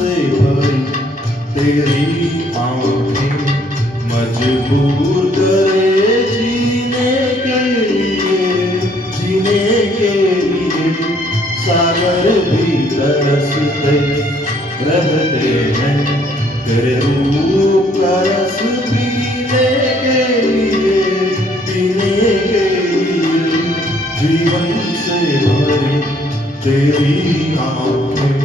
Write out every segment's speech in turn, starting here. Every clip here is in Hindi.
से भरी तेरी आंखें मजबूर करे जीने के लिए सागर भी तरसते रहते हैं तेरे रूप का रस पीने के लिए जीवन से भरी तेरी आंखें।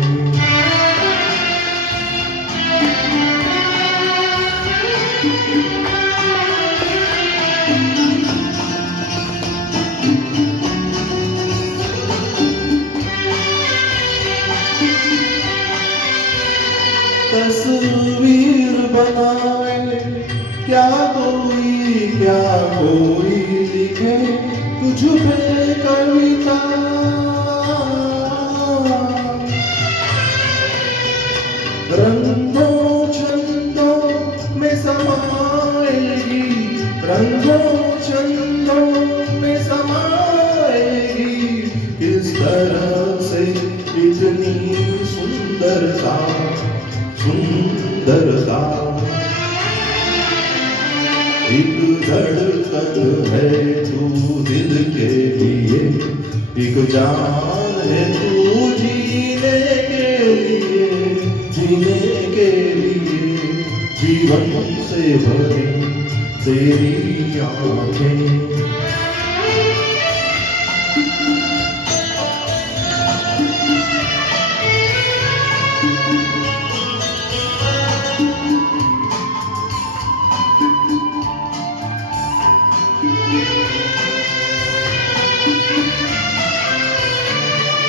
तस्वीर बनाए क्या कोई लिखे तुझ पे कविता, रंगों छंदों में समाएगी, रंगों छंदों में समाएगी, किस तरह से इतनी सुंदरता सुंदरता। एक धड़कन है तू दिल के लिए, एक जान है तू जीने के लिए जीवन से भरी तेरी आंखें।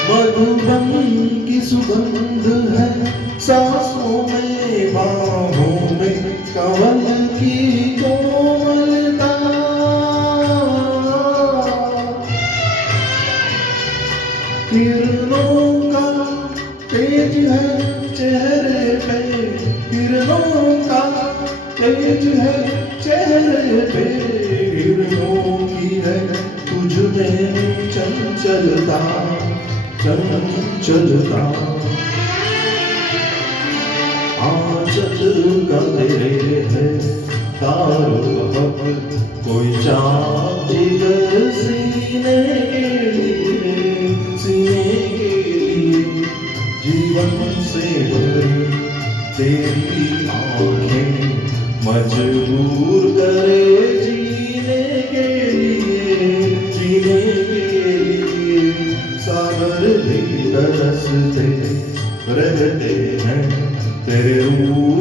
मधुबन की सुगंध है सांसों में, बाहों में कमल की कोमलता, किरणों का तेज है चेहरे पे, किरणों का तेज है चेहरे पे, किरणों की है तुझ में चंचलता चंचलता। आंचल का तेरे है तारो कोई चाँद जिगर सीने के लिए जीवन से भरी तेरी आंखें मजबूर करे जीने के लिए सागर भी तरसते रहते हैं तेरे रूप